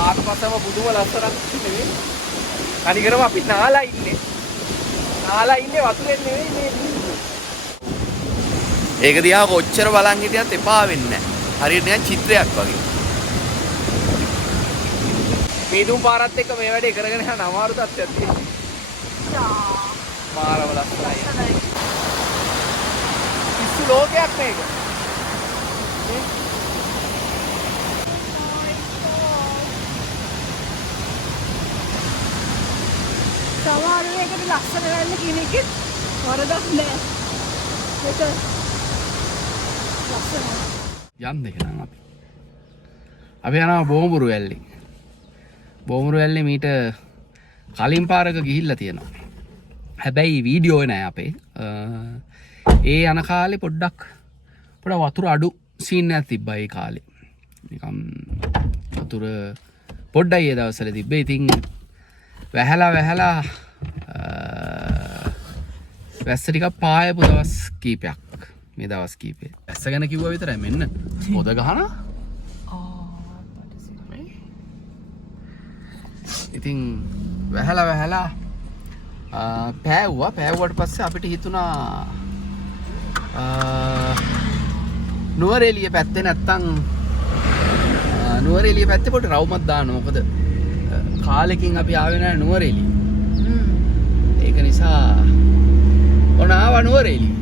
ආත්මතම බුදුම ලස්සනක් නෙවෙයි. අනිකරම අපි නාලා ඉන්නේ. නාලා ඉන්නේ වතුරෙන් නෙවෙයි මේ. ඒක දිහා කොච්චර බලන් හිටියත් එපා වෙන්නේ නැහැ. හරියට නිකන් චිත්‍රයක් වගේ. මීදුම් පාරත් එක්ක මේ වැඩේ කරගෙන යන අමාරු තත්ත්වයක් තියෙනවා. මාරම ලස්සනයි. කිසි ලෝකයක් මේක. සමහර වෙලකට ලස්සන වෙන්න කියන එකෙත් වරදක් නෑ. ඒක ලස්සනයි. යන්න එහෙනම් අපි. අපි යනවා බෝඹුරු වැල්ලේ. බෝඹුරු වැල්ලේ මීට කලින් පාරක ගිහිල්ලා තියෙනවා. හැබැයි වීඩියෝ නෑ අපේ. ඒ යන කාලේ පොඩ්ඩක් වතුර අඩු සීන් එකක් තිබ්බා ඒ කාලේ. නිකම් වතුර පොඩ්ඩයි ඒ දවස්වල තිබ්බේ. ඉතින් වැහැලා වැස්ස ටිකක් පායපු දවස් කීපයක් මේ දවස් කීපේ. වැස්ස ගැන කිව්වා විතරයි මෙන්න පොද ගහනවා. ඉතින් වැහැලා පෑවුවට පස්සේ අපිට හිතුණා නුවරඑළිය පැත්තේ නැත්තම් නුවරඑළිය පැත්තේ පොඩි රවුමක් දාන්න. මොකද කාලෙකින් අපි ආවේ නැහැ නුවරඑළිය. ඒක නිසා ඔන්න ආවා නුවරඑළිය.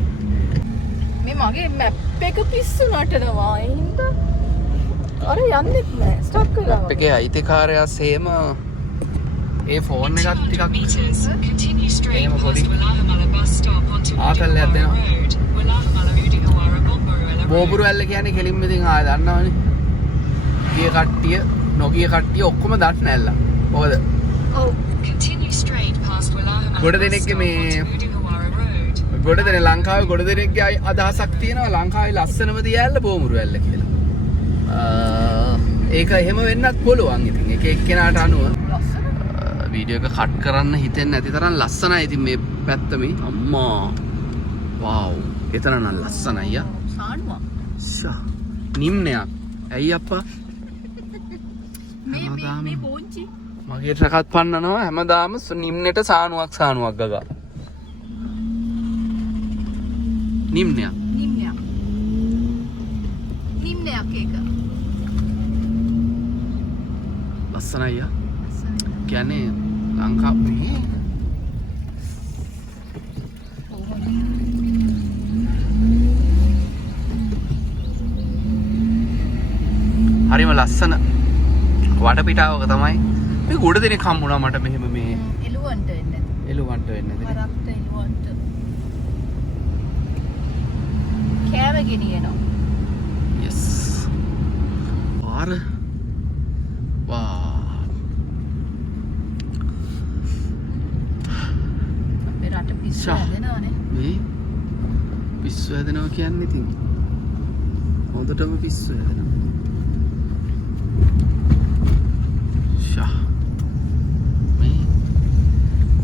මේ මගේ මැප් එක පිස්සු නටනවා. ඒ හින්දා අර යන්නෙත් නෑ. ස්ටොක් වෙලා. මැප් එකේ අයිතිකාරයා සේම ඒ ෆෝන් එකත් ටිකක් එහෙම පොඩි ආකල්ලයක් දෙනවා. බෝඹුරු වැල්ල කියන්නේ කෙලින්ම ඉතින් ආය දන්නවනේ. ගිය කට්ටිය නොගිය කට්ටිය ඔක්කොම දන්න ඇල්ල. මොකද? ඔව්. ගොඩ දෙනෙක්ගේ මේ ගොඩ දෙනේ ලංකාවේ ගොඩ දෙනෙක්ගේ අදහසක් තියෙනවා ලංකාවේ ලස්සනම තියැල්ල බෝඹුරු වැල්ල කියලා. ඒක එහෙම වෙන්නත් පුළුවන්. ඉතින් එක එක්කෙනාට අනුව වීඩියෝ එක කට් කරන්න හිතෙන්නේ නැති තරම් ලස්සනයි. ඉතින් මේ පැත්ත මේ අම්මා වව් එතන නම් ලස්සනයි යා. සානුවා. නිම්නයක්. ඇයි අප්පා? මේ පොන්චි මගේ රකත් පන්නනවා හැමදාම නිම්නෙට සානුවක් ගගා. නිම්නයක්. ඒක. ලස්සනයි යා. කියන්නේ ලංකාවේ හරිම ලස්සන වටපිටාවක තමයි. මේ ගොඩ දෙනෙක් හම්බුණා මට මෙහෙම මේ එළුවන්ට එන්නේ. එළුවන්ට වෙන්නේ නැති. වරක්ට එළුවන්ට. කෑම ගෙනියනවා. යස්. පාර. වා. අපේ රට පිස්සු හැදෙනවනේ. මේ පිස්සු හැදෙනවා කියන්නේ ඉතින් හොඳටම පිස්සු හැදෙනවා.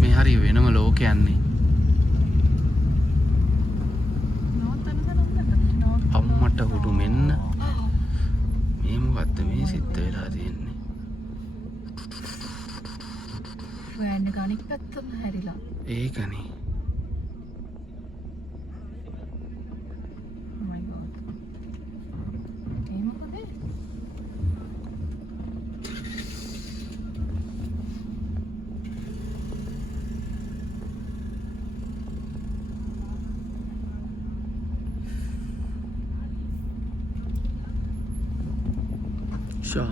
මේ හරි වෙනම ලෝකයන්නේ. අම්මට හුඩු මෙන්න මේ මොකද්ද මේ සිද්ධ වෙලා තියෙන්නේ? වෑන් එක අනිත් පැත්තම හැරිලා. ඒකනේ. Oh my god. ඒ මොකද?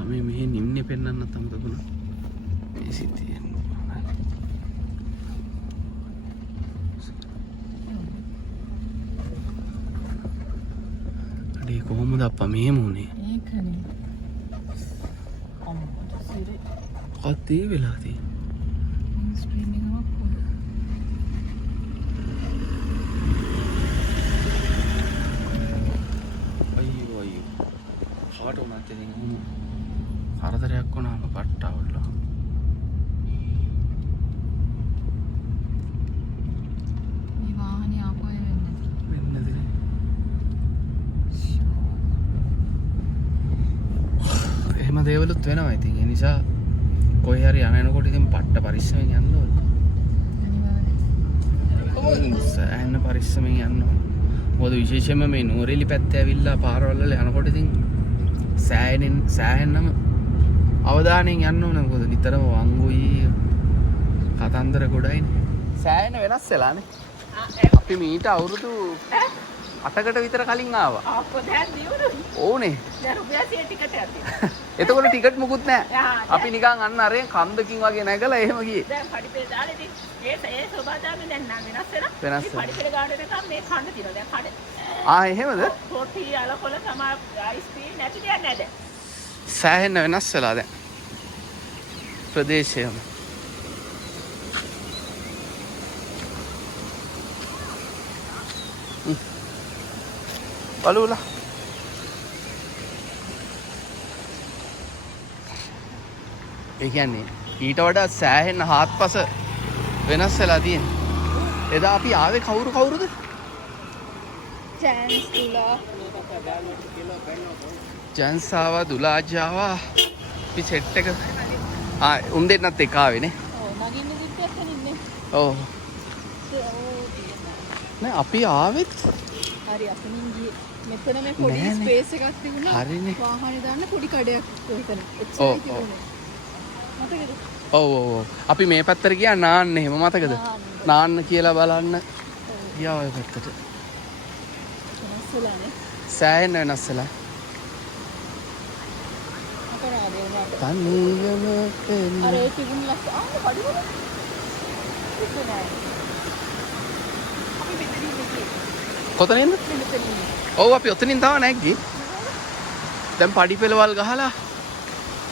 මේ මෙහෙ නිම්නේ පෙන්වන්න තමයි දුන. මේ සිටියේ. අඩේ කොහොමද අප්පා මෙහෙම උනේ? ඒකනේ. අම්මට සිරේ. මොකක්ද ඒ වෙලා තියෙන්නේ? ස්ට්‍රීමින් එකක් පොඩ. අයියෝ. කාට උනත් ඉතින් කරදරයක් වුණාම පට්ටවල. මේ වාහනේ ආපහු වෙන්නේ වෙන්නද? එහෙම දේවලුත් වෙනවා ඉතින්. ඒ නිසා කොහේ හරි යනකොට ඉතින් පට්ට පරිස්සමෙන් යන්න ඕනේ. සෑහෙන පරිස්සමෙන් යන්න ඕනේ. මොකද විශේෂයෙන්ම මේ නුවරඑලි පැත්තේ ඇවිල්ලා පාරවල් වල යනකොට ඉතින් සෑහෙනම අවධානයෙන් යන්න ඕනේ. මොකද නිතරම වංගුයි කතන්දර ගොඩයිනේ. සෑහෙන වෙනස් වෙලානේ. අපි මීට අවුරුදු 8කට විතර කලින් ආවා. අපෝ දැන් දියුණුයි. ඕනේ. දැන් රුපියල් 100 ටිකට් එකක් තියෙනවා. එතකොට ටිකට් මුකුත් නැහැ. අපි නිකන් අන්න අරෙන් කන්දකින් වගේ නැගලා එහෙම ගියේ. දැන් පඩිපෙළ දාලා ඉතින් ඒ සෝබාදාමේ දැන් නම් වෙනස් වෙනවා. වෙනස් ඉතින් පඩිපෙළ ගාඩන් එකක් මේ කන්න තියෙනවා. දැන් කඩ. එහෙමද? රොටි අලකොල තමයි රයිස් ක්‍රීම් නැති දෙයක් නැහැ දැන්. සෑහෙන වෙනස් වෙලා දැන්. ප්‍රදේශයම. බලුලා. ඒ කියන්නේ ඊට වඩා සෑහෙන හාත්පස වෙනස් වෙලා තියෙනවා. එදා අපි ආවේ කවුරුද? chance තුලා ජන්සාව දුලාජාවා අපි සෙට් එක උන් දෙන්නත් එක ආවේනේ. ඔව් නගින්න දිත්තක් හනින්නේ. ඔව්. නෑ අපි ආවෙත් හරි අපින් ගියේ. මෙතන මේ පොඩි ස්පේස් එකක් තිබුණා. හරිනේ. වාහනේ දාන්න පොඩි කඩයක් එතන. ඔව් ඔව්. ඔව් ඔව්. අපි මේ පැත්තට ගියා නාන්න එහෙම මතකද? නාන්න කියලා බලන්න ගියා ඔය පැත්තට. වෙනස්ලානේ. සෑහෙන වෙනස් වෙලා. අපරාධය වුණාට. තනියම අර ඒ තිබුණ ලස් පඩි වල. අපි මෙතනින් ගියේ. කොතනින්ද? මෙතනින්. ඔව් අපි ඔතනින් තාම නැග්ගේ. දැන් පඩි පෙළවල් ගහලා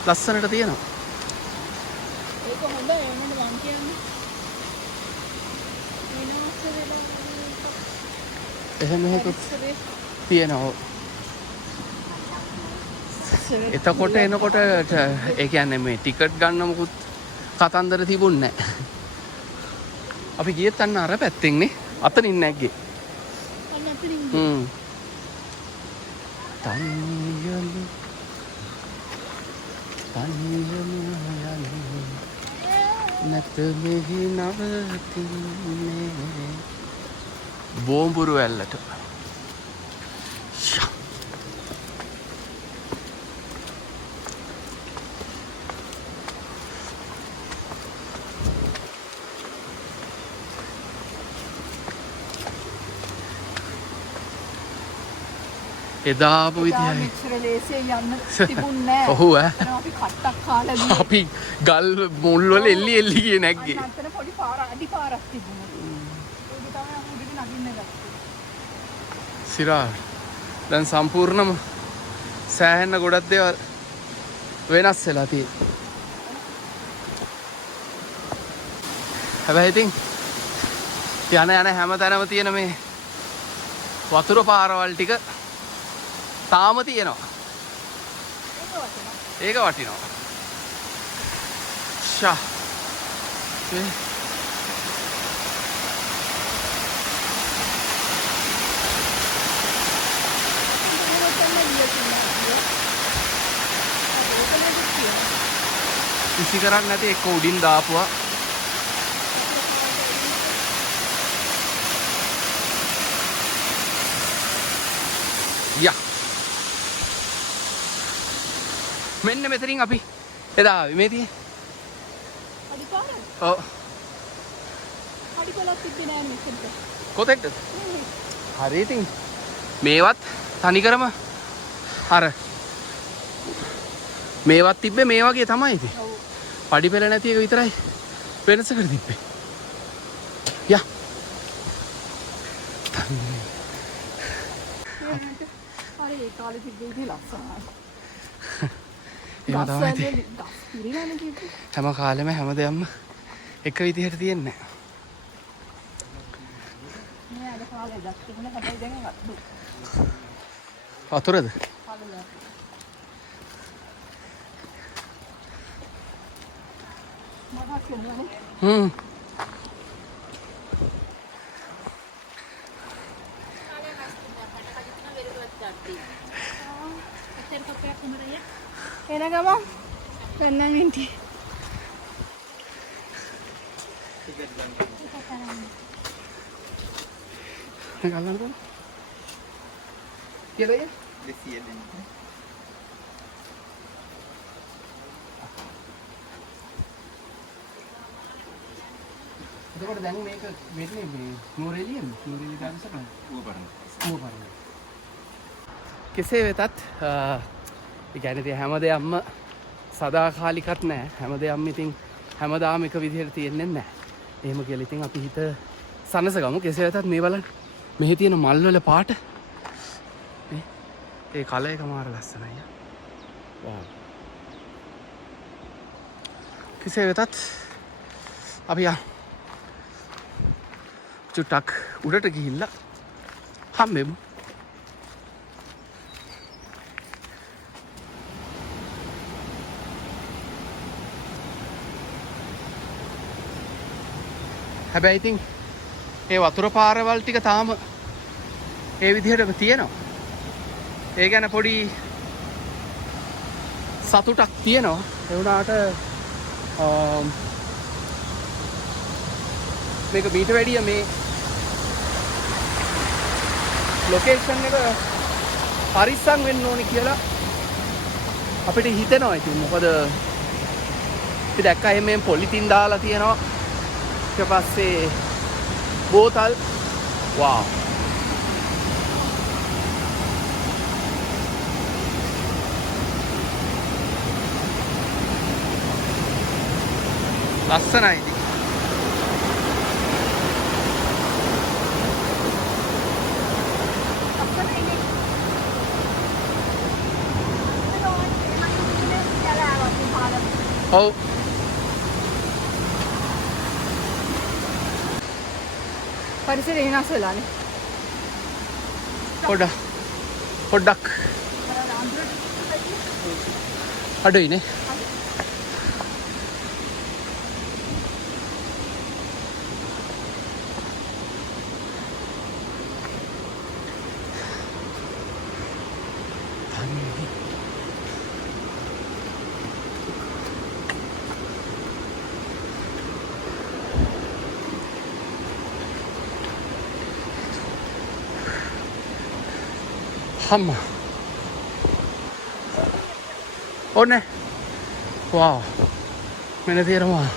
ලස්සනට තියෙනවා. ඒක හොඳයි එන්නද මං කියන්නේ. එහෙම එකකුත් තියෙනවා. එතකොට එනකොට ඒ කියන්නේ මේ ටිකට් ගන්න මොකුත් කතන්දර තිබුණේ නැහැ. අපි ගියත් අන්න අර පැත්තෙන් නේ. අතනින් නැග්ගේ. අන්න අතනින්. තනියම නැත මෙහි නවතින්නේ බෝම්බුරු ඇල්ලට. එදා ආපු විදිහයි. මෙච්චර ලේසියෙන් යන්න තිබුණේ නැහැ. ඔහු අපි කට්ටක් කාලා ගියේ. අපි ගල් මුල් වල එල්ලි ගියේ නැග්ගේ. අතන පොඩි අඩි පාරක් තිබුණා. ඒක තමයි අපි උඩට නගින්න ගත්තේ. සිරා දැන් සම්පූර්ණම සෑහෙන ගොඩක් දේවල් වෙනස් වෙලා තියෙනවා. හැබැයි ඉතින් යන හැමතැනම තියෙන මේ වතුර පාරවල් ටික තාම තියෙනවා. ඒක වටිනවා. ෂා. කිසි කරන්නේ නැති එක්ක උඩින් දාපුවා. යා. මෙන්න මෙතනින් අපි එදා ආවේ මේ තියෙන්නේ. අඩි පාරක්. ඔව්. අඩි පොලක් තිබ්බේ නෑ මෙතනට. කොතෙක්ද? හරි ඉතින් මේවත් තනිකරම අර මේවත් තිබ්බේ මේ වගේ තමයි ඉතින්. ඔව්. පඩි පෙළ නැති එක විතරයි වෙනසකට තිබ්බේ. යා. හරි ඒ කාලේ තිබ්බේ ඉතින් ලස්සනයි. එහෙම තමයි ඉතින්. ඉරිලානේ කිව්වේ. හැම කාලෙම හැම දෙයක්ම එක විදිහට තියෙන්නේ නැහැ. මේ අද කාලේ දත් තිබුණ හැබැයි දැන් වතුරද? හ්ම්. එනගම යමු. දැන් ඉන්ටි. ගල්ලන්න කොහොමද? කියලා ය? 200 දෙන්න. එතකොට දැන් මේක වෙන්නේ මේ නෝරෙලියන් නෝරෙලි ගානසට ඌපරන. කෙසේ වෙතත් ඒ කියන්නේ හැම දෙයක්ම සදාකාලිකත් නෑ. හැම දෙයක්ම ඉතින් හැමදාම එක විදිහට තියෙන්නේ නෑ. එහෙම කියලා ඉතින් අපි හිත සනසගමු. කෙසේ වෙතත් මේ බලන්න. මෙහි තියෙන මල් වල පාට මේ ඒ කලර් එක මාර ලස්සනයි. වව්. කෙසේ වෙතත් අපි චුට්ටක් උඩට ගිහිල්ලා හම්බෙමු. හැබැයි ඉතින් ඒ වතුර පාරවල් ටික තාම ඒ විදිහටම තියෙනවා. ඒ ගැන පොඩි සතුටක් තියෙනවා. ඒ වුණාට මේක මීට වැඩිය මේ ලොකේෂන් එක පරිස්සම් වෙන්න ඕනේ කියලා අපිට හිතෙනවා. ඉතින් මොකද අපි දැක්කා එහෙම පොලිතින් දාලා තියෙනවා. ඊට පස්සේ බෝතල් වාව් ලස්සනයි. ඉතින් ඔව් පරිසරය වෙනස් වෙලානේ. පොඩ්ඩක් අඩුයිනේ. Hamma. Onne. Wow. Mene tienamaa.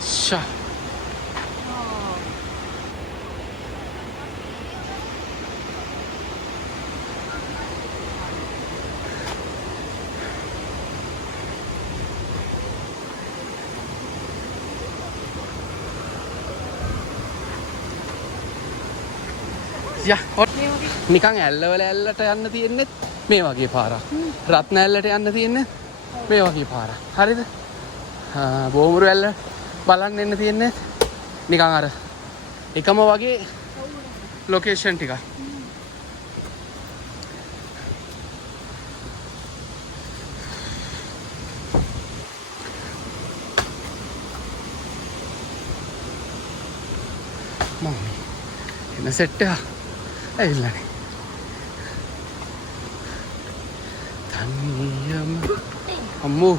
Sha. නිකන් ඇල්ලවල ඇල්ලට යන්න තියෙන්නෙත් මේ වගේ පාරක්. රත්න ඇල්ලට යන්න තියෙන්නේ මේ වගේ පාරක්. හරිද? බෝමුරු ඇල්ල බලන්න එන්න තියෙන්නේ නිකන් අර එකම වගේ ලොකේෂන් ටිකක්. මම්මි එන සෙට් එක ඇවිල්ලානේ. තනියම අම්මෝ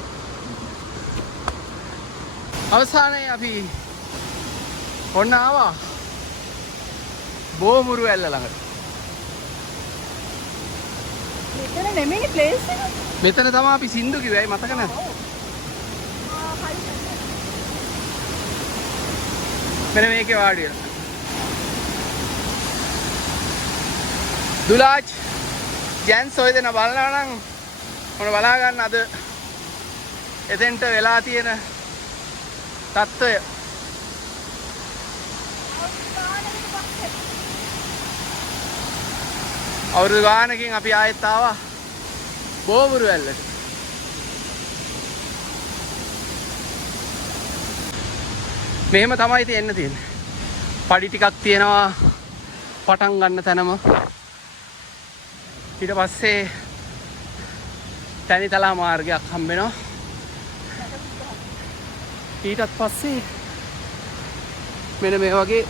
අවසානයේ අපි ඔන්න ආවා බෝමුරු ඇල්ල ළඟට. මෙතන නෙමෙයි ප්ලේස් එක. මෙතන තමයි අපි සින්දු කිව්වේ. මතක නැද්ද? මෙන්න මේකේ වාඩි වෙලා. දුලාජ් ජැන්ස් ඔය දෙන බලනවා නම් මොන බලා ගන්න අද එතෙන්ට වෙලා තියෙන තත්ත්වය. අවුරුදු ගානකින් අපි ආයෙත් ආවා බෝමුරු ඇල්ලට. මෙහෙම තමයි තියෙන්න තියෙන්නේ. පඩි ටිකක් තියෙනවා පටන් ගන්න තැනම. ඊට පස්සේ තනිතලා මාර්ගයක් හම්බ වෙනවා. ඊටත් පස්සේ මෙන්න මේ වගේ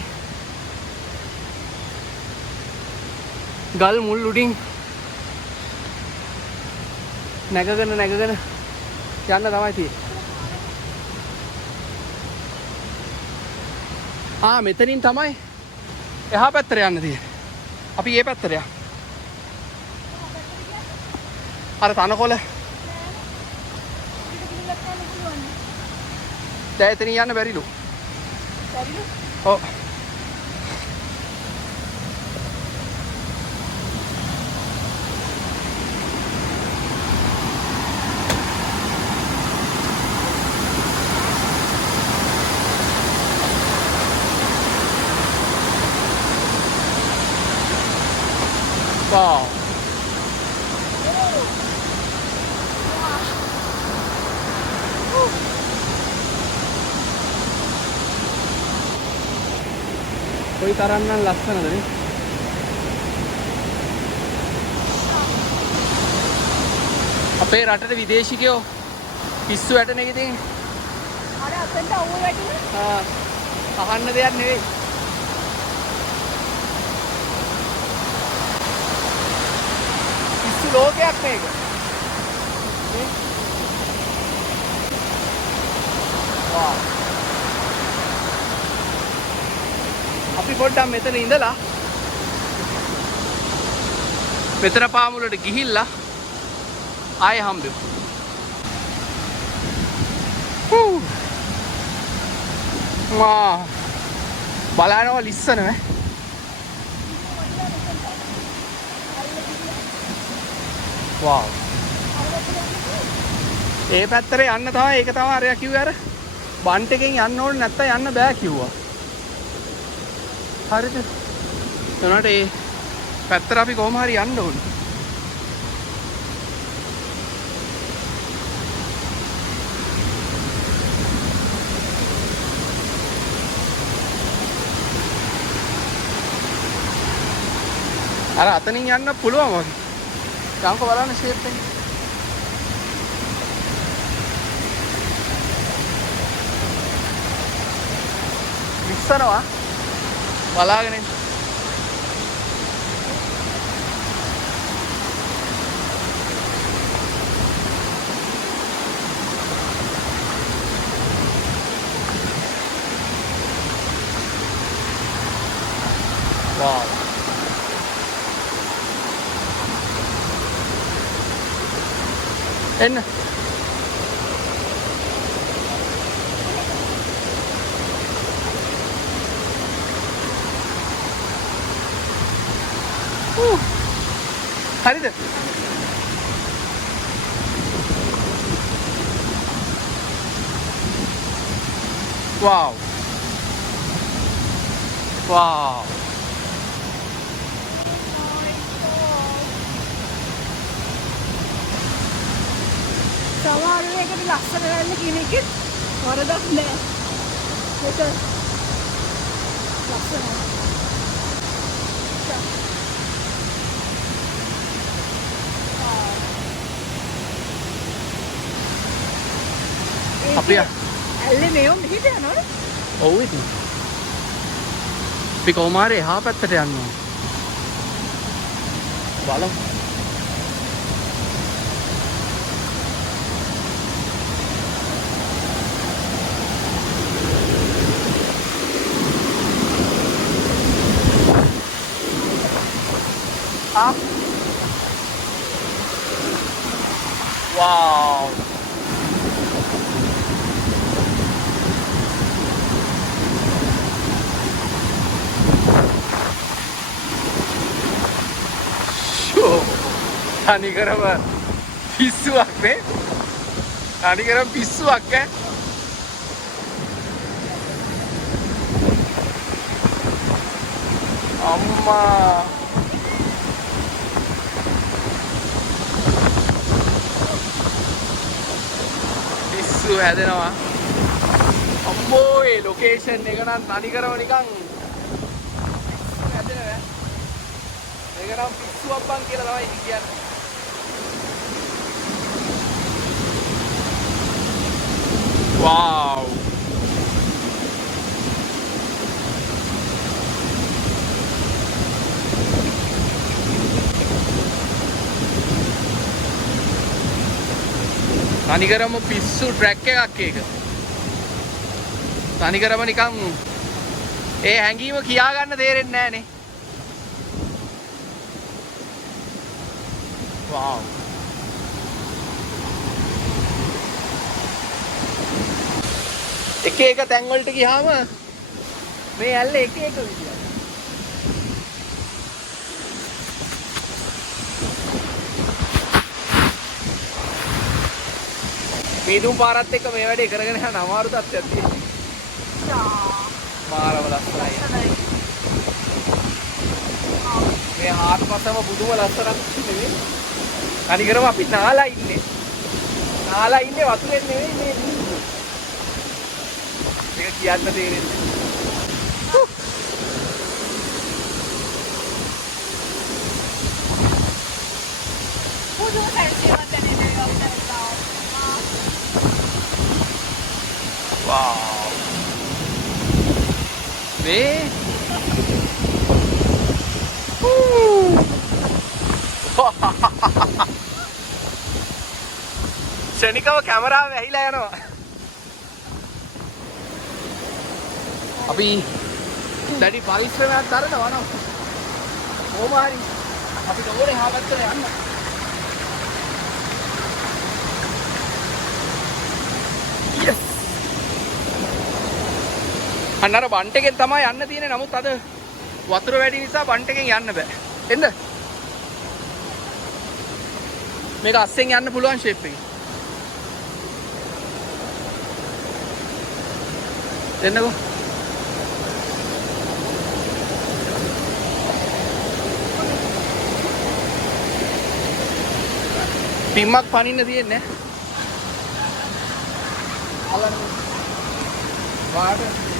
ගල් මුල් උඩින් නැගගෙන යන්න තමයි තියෙන්නේ. මෙතනින් තමයි එහා පැත්තට යන්න තියෙන්නේ. අපි මේ පැත්තට යමු. අර තනකොළ දැන් එතනින් යන්න බැරිලු. බැරිලු? ඔව්. Wow. कोई තරම් නම් ලස්සනද නේ? අපේ රටට විදේශිකයෝ පිස්සු වැටෙන එක ඉතින් අර අතෙන්ට අවුව වැටෙන? අහන්න දෙයක් නෙවෙයි. පිස්සු ලෝකයක් මේක. වා. අපි පොඩ්ඩක් මෙතන ඉඳලා මෙතන පාමුලට ගිහිල්ලා ආයෙ හම්බෙමු. වා බලනවා ලිස්සන ඈ. වාව්. ඒ පැත්තට යන්න තමයි ඒක තමයි අරයා කිව්වේ අර බන්ට් එකෙන් යන්න ඕනේ නැත්තම් යන්න බෑ කිව්වා. හරිද? එතනට ඒ පැත්තට අපි කොහොම හරි යන්න ඕනේ. අර අතනින් යන්න පුළුවන් වගේ. යන්කෝ බලන්න ෂේප් එක. විස්සනවා. බලාගෙන ඉන්න. Wow. එන්න. හරිද? Wow. Wow. සමහර වෙලකට ලස්සන වෙන්න කියන එකෙත් වරදක් නෑ. ඒක ලස්සනයි. අපි ඇල්ලේ මෙයෝ මෙහෙට යනවනේ. ඔව් ඉතින්. අපි කොහොම හරි එහා පැත්තට යන්න ඕනේ. බලමු. Wow. තනිකරම පිස්සුවක් නේ. තනිකරම පිස්සුවක් ඈ. අම්මා පිස්සු හැදෙනවා. අම්මෝ ඒ ලොකේෂන් එක නම් තනිකරම නිකන් ඇදෙන නෑ. මේක නම් පිස්සුවක් බං කියලා තමයි කියන්නේ. Wow. තනිකරම පිස්සු ට්‍රැක් එකක් ඒක. තනිකරම නිකන් ඒ හැංගීම කියා ගන්න තේරෙන්නේ නැහනේ. Wow. එක තැන් වලට ගියාම මේ ඇල්ල එක විදියට. මීදුම් පාරත් එක්ක මේ වැඩේ කරගෙන යන අමාරු තත්ත්වයක් තියෙනවා. මාරම ලස්සනයි. මේ ආත්මසම බුදුම ලස්සනක් නෙවෙයි. අනිකරම අපි නාලා ඉන්නේ. නාලා ඉන්නේ වතුරෙන් නෙවෙයි මේ මේක කියන්න තේරෙන්නේ. පුදුම සැලසීමක් දැනෙනවා උදේට. Wow. මේ ශනිකව කැමරාව ඇහිලා යනවා. අපි දැඩි පරිශ්‍රමයක් කරනවා නෝ. කොහොම හරි අපි ඕනේ හාවත්තට යන්න. Yes. අන්නර බන්ට් එකෙන් තමයි යන්න තියෙන්නේ. නමුත් අද වතුර වැඩි නිසා බන්ට් එකෙන් යන්න බෑ. එන්න. මේක අස්සෙන් යන්න පුළුවන් ෂේප් එකකින්. එන්නකෝ. පිම්මක් පනින්න තියෙන්නේ. අලන්න. වාට